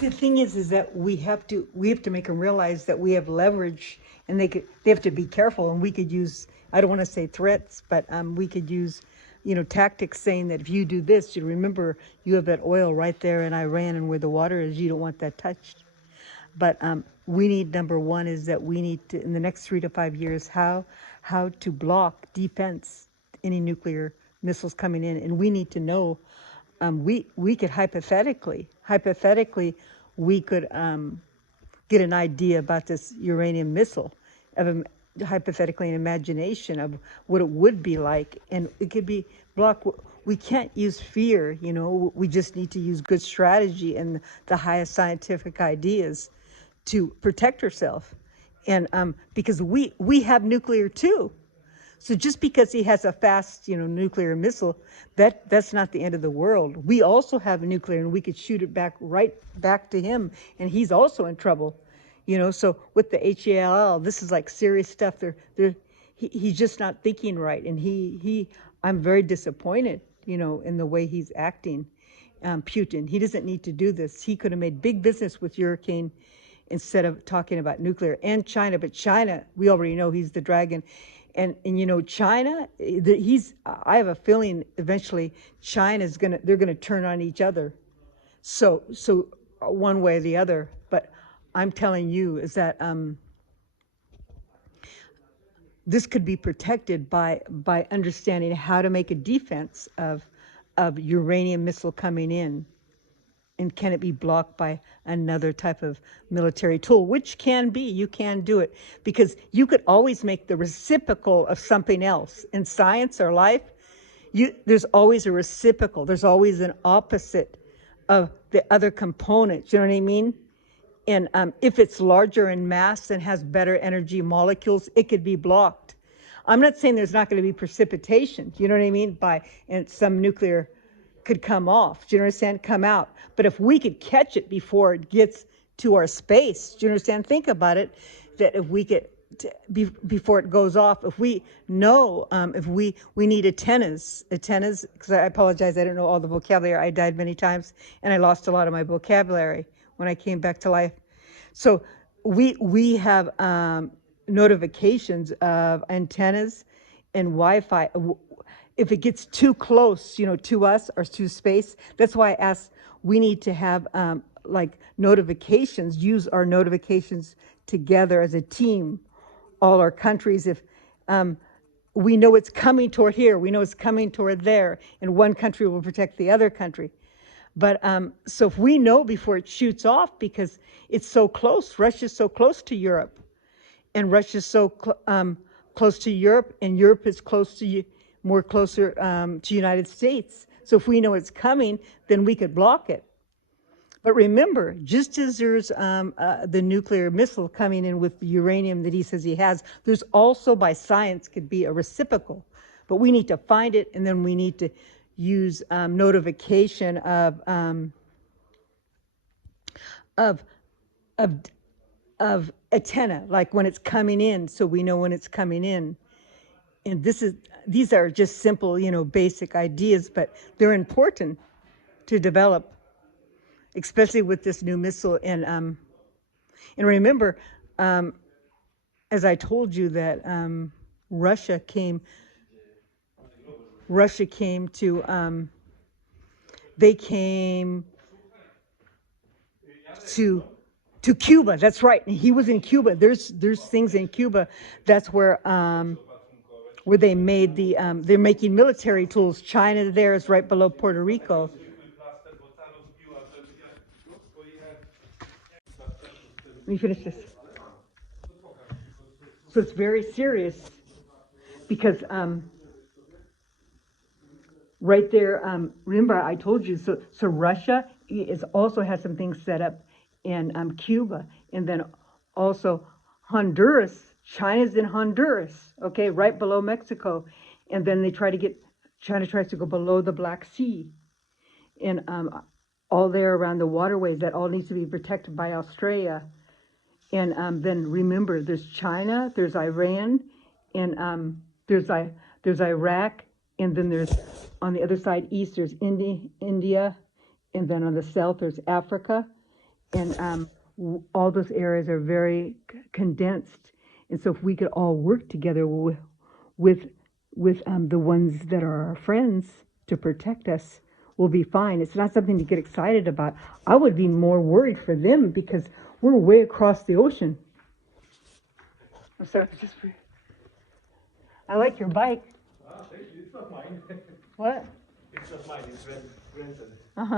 The thing is that we have to make them realize that we have leverage, and they have to be careful. And we could use, I don't want to say threats, but we could use, tactics saying that if you do this, you remember you have that oil right there in Iran, and where the water is, you don't want that touched. But we need, number one is that we need to, in the next 3 to 5 years, how to block defense any nuclear missiles coming in, and we need to know. We could hypothetically, we could get an idea about this uranium missile, hypothetically an imagination of what it would be like, and it could be blocked. We can't use fear, we just need to use good strategy and the highest scientific ideas to protect ourselves. And because we have nuclear too. So just because he has a fast, nuclear missile, that's not the end of the world. We also have a nuclear, and we could shoot it right back to him, and he's also in trouble. So with the HAL, this is like serious stuff. He's just not thinking right, and I'm very disappointed, in the way he's acting. Putin, he doesn't need to do this. He could have made big business with Hurricane instead of talking about nuclear. And China, but China, we already know he's the dragon. And China, I have a feeling eventually they're gonna turn on each other. So one way or the other. But I'm telling you is that this could be protected by understanding how to make a defense of uranium missile coming in. And can it be blocked by another type of military tool? Which you can do it, because you could always make the reciprocal of something else. In science or life, there's always a reciprocal. There's always an opposite of the other component. You know what I mean? And if it's larger in mass and has better energy molecules, it could be blocked. I'm not saying there's not going to be precipitation. You know what I mean? And some nuclear could come off. Do you understand? Come out. But if we could catch it before it gets to our space, do you understand? Think about it. That if we get before it goes off, if we know, if we need antennas, because I apologize, I don't know all the vocabulary. I died many times, and I lost a lot of my vocabulary when I came back to life. So we have notifications of antennas and Wi-Fi. If it gets too close, to us or to space, that's why I asked, we need to have like notifications, use our notifications together as a team, all our countries. If we know it's coming toward here, we know it's coming toward there, and one country will protect the other country. But so if we know before it shoots off, because it's so close, Russia's so close to Europe, and Russia's so close to Europe, and Europe is closer to United States. So if we know it's coming, then we could block it. But remember, just as there's the nuclear missile coming in with the uranium that he says he has, there's also, by science, could be a reciprocal. But we need to find it, and then we need to use notification of antenna, like when it's coming in, so we know when it's coming in. And these are just simple, basic ideas, but they're important to develop, especially with this new missile. And remember, as I told you, that Russia came to, they came to Cuba. That's right. He was in Cuba. There's things in Cuba. That's where they made they're making military tools. China there is right below Puerto Rico. Let me finish this. So it's very serious, because right there, remember I told you, so Russia also has some things set up in Cuba, and then also Honduras. China's in Honduras, okay, right below Mexico. And then China tries to go below the Black Sea. And all there around the waterways, that all needs to be protected by Australia. And then remember, there's China, there's Iran, and there's Iraq, and then there's, on the other side, east, there's India, and then on the south, there's Africa. and all those areas are very condensed. And so if we could all work together with the ones that are our friends to protect us, we'll be fine. It's not something to get excited about. I would be more worried for them because we're way across the ocean. So I like your bike. Thank you. It's not mine. What? It's not mine. It's rented. Uh-huh.